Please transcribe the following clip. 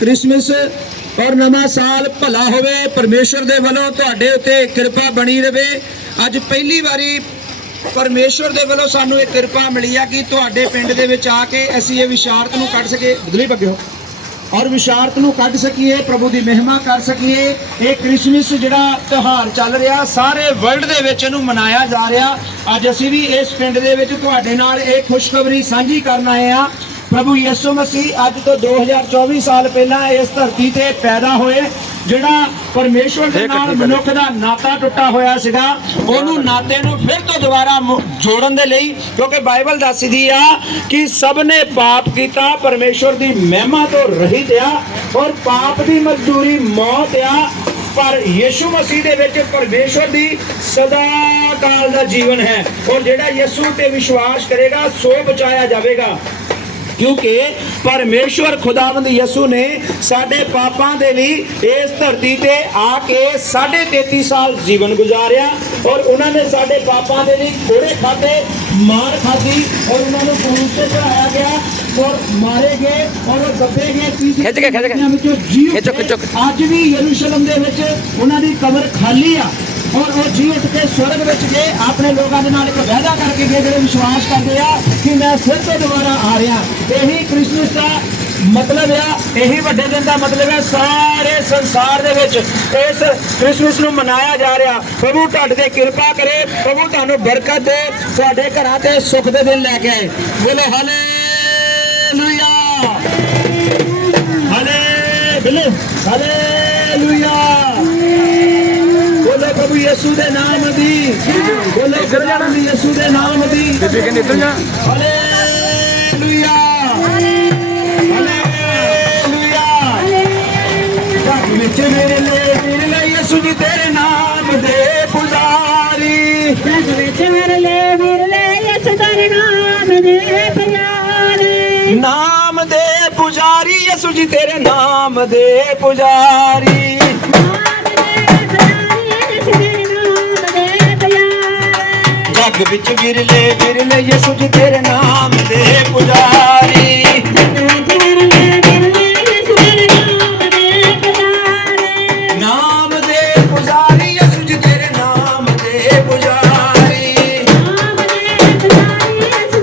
Christmas ਔਰ ਨਵਾਂ ਸਾਲ ਭਲਾ ਹੋਵੇ, ਪਰਮੇਸ਼ਰ ਦੇ ਵੱਲੋਂ ਤੁਹਾਡੇ ਉੱਤੇ ਕਿਰਪਾ ਬਣੀ ਰਵੇ। ਅੱਜ ਪਹਿਲੀ ਵਾਰੀ ਪਰਮੇਸ਼ਰ ਦੇ ਵੱਲੋਂ ਸਾਨੂੰ ਇਹ ਕਿਰਪਾ ਮਿਲੀ ਆ ਕਿ ਤੁਹਾਡੇ ਪਿੰਡ ਦੇ ਵਿੱਚ ਆ ਕੇ ਅਸੀਂ ਇਹ ਵਿਸ਼ਾਰਤ ਨੂੰ ਕੱਢ ਸਕੀਏ। ਬਦਲੀ ਪੱਗਿਓ ਔਰ ਵਿਸ਼ਾਰਤ ਨੂੰ ਕੱਢ ਸਕੀਏ, ਪ੍ਰਭੂ ਦੀ ਮਹਿਮਾ ਕਰ ਸਕੀਏ। ਇਹ ਕ੍ਰਿਸਮਸ ਜਿਹੜਾ ਤਿਉਹਾਰ ਚੱਲ ਰਿਹਾ, ਸਾਰੇ ਵਰਲਡ ਦੇ ਵਿੱਚ ਇਹਨੂੰ ਮਨਾਇਆ ਜਾ ਰਿਹਾ। ਅੱਜ ਅਸੀਂ ਵੀ ਇਸ ਪਿੰਡ ਦੇ ਵਿੱਚ ਤੁਹਾਡੇ ਨਾਲ ਇਹ ਖੁਸ਼ਖਬਰੀ ਸਾਂਝੀ ਕਰਨ ਆਏ ਆ। ਪ੍ਰਭੂ ਯਿਸੂ ਮਸੀਹ ਅੱਜ ਤੋਂ 2024 ਸਾਲ ਪਹਿਲਾਂ ਇਸ ਧਰਤੀ ਤੇ ਪੈਦਾ ਹੋਏ ਜਿਹੜਾ ਪਰਮੇਸ਼ਵਰ ਦੇ ਨਾਲ ਮਨੁੱਖ ਦਾ ਨਾਤਾ ਟੁੱਟਾ ਹੋਇਆ ਸੀਗਾ ਉਹਨੂੰ ਨਾਤੇ ਨੂੰ ਫਿਰ ਤੋਂ ਦੁਬਾਰਾ ਜੋੜਨ ਦੇ ਲਈ ਕਿਉਂਕਿ ਬਾਈਬਲ ਦੱਸਦੀ ਆ ਕਿ ਸਭ ਨੇ ਪਾਪ ਕੀਤਾ ਪਰਮੇਸ਼ਵਰ ਦੀ ਮਹਿਮਾ ਤੋਂ ਰਹਿਤ ਆ ਔਰ ਪਾਪ ਦੀ ਮਜ਼ਦੂਰੀ ਮੌਤ ਆ ਪਰ ਯਿਸੂ ਮਸੀਹ ਦੇ ਵਿੱਚ ਪਰਮੇਸ਼ਵਰ ਦੀ ਸਦਾ ਕਾਲ ਦਾ ਜੀਵਨ ਹੈ ਔਰ ਜਿਹੜਾ ਯਿਸੂ ਤੇ ਵਿਸ਼ਵਾਸ ਕਰੇਗਾ ਸੋ ਬਚਾਇਆ ਜਾਵੇਗਾ। ਕਿਉਂਕਿ ਪਰਮੇਸ਼ਵਰ ਖੁਦਾਵੰਦ ਯਿਸੂ ਨੇ ਸਾਡੇ ਪਾਪਾਂ ਦੇ ਲਈ ਇਸ ਧਰਤੀ ਤੇ ਆ ਕੇ 33.5 ਸਾਲ ਜੀਵਨ ਗੁਜ਼ਾਰਿਆ ਔਰ ਉਹਨਾਂ ਨੇ ਸਾਡੇ ਪਾਪਾਂ ਦੇ ਲਈ ਕੋੜੇ ਖਾਦੇ ਮਾਰ ਖਾਦੀ ਔਰ ਉਹਨਾਂ ਨੂੰ ਕ੍ਰੂਸ ਤੇ ਚੜਾਇਆ ਗਿਆ ਔਰ ਮਾਰੇ ਗਏ ਔਰ ਉਹ ਦੱਬੇ ਗਏ ਖਿੱਚ ਕੇ, ਖਿੱਚ ਕੇ। ਖਿੱਚੋ। ਖਿੱਚੋ। ਅੱਜ ਵੀ ਯਰੂਸ਼ਲਮ ਦੇ ਵਿੱਚ ਉਹਨਾਂ ਦੀ ਕਬਰ ਖਾਲੀ ਆ ਔਰ ਉਹ ਜੀ ਉੱਠ ਕੇ ਸਵਰਗ ਵਿੱਚ ਗਏ ਆਪਣੇ ਲੋਕਾਂ ਦੇ ਨਾਲ ਇੱਕ ਵਾਅਦਾ ਕਰਕੇ ਗਏ ਜਿਹੜੇ ਵਿਸ਼ਵਾਸ ਕਰਦੇ ਆ ਕਿ ਮੈਂ ਫਿਰ ਤੋਂ ਦੁਬਾਰਾ ਆ ਰਿਹਾ, ਇਹੀ ਕ੍ਰਿਸਮਸ ਦਾ ਮਤਲਬ ਆ, ਇਹੀ ਵੱਡੇ ਦਿਨ ਦਾ ਮਤਲਬ ਆ ਸਾਰੇ ਸੰਸਾਰ ਦੇ ਵਿੱਚ ਇਸ ਕ੍ਰਿਸਮਸ ਨੂੰ ਮਨਾਇਆ ਜਾ ਰਿਹਾ। ਪ੍ਰਭੂ ਤੁਹਾਡੇ ਤੇ ਕਿਰਪਾ ਕਰੇ, ਪ੍ਰਭੂ ਤੁਹਾਨੂੰ ਬਰਕਤ ਦੇ, ਤੁਹਾਡੇ ਘਰਾਂ ਤੇ ਸੁੱਖ ਦੇ ਦਿਨ ਲੈ ਕੇ ਆਏ। ਬੋਲੋ ਹਾਲੇਲੂਇਆ ਹਾਲੇ ਬਿਲੇ ਹਾਲੇਲੂਇਆ ਬੋਲੇ ਪ੍ਰਭੂ ਯਿਸੂ ਦੇ ਨਾਮ ਦੀ। ਬੋਲੇ ਗੁਰੂ ਯਿਸੂ ਦੇ ਨਾਮ ਦੀ ਬੀਬੀ ਕਹਿੰਦੀ ਇੱਧਰ ਜਾ। ਹਾਲੇਲੂਇਆ ਹਾਲੇਲੂਇਆ ਜਗ ਵਿੱਚ ਮੇਰੇ ਲਈ ਮੇਰੇ ਲਈ ਯਿਸੂ ਜੀ ਤੇਰੇ ਨਾਮ ਦੇ। ਪੁਜਾਰੀ ਵਿੱਚ ਵਿਰਲੇ ਯਿਸੂ ਤੇਰੇ ਨਾਮ ਦੇ ਪਿਆਰੇ ਨਾਮ ਦੇ ਪੁਜਾਰੀ ਯਿਸੂ ਜੀ ਤੇਰੇ ਨਾਮ ਦੇ ਪੁਜਾਰੀ। ਵਿੱਚ ਵਿਰਲੇ ਵਿਰਲੇ ਯਿਸੂ ਜੀ ਤੇਰੇ ਨਾਮ ਦੇ ਪੁਜਾਰੀ।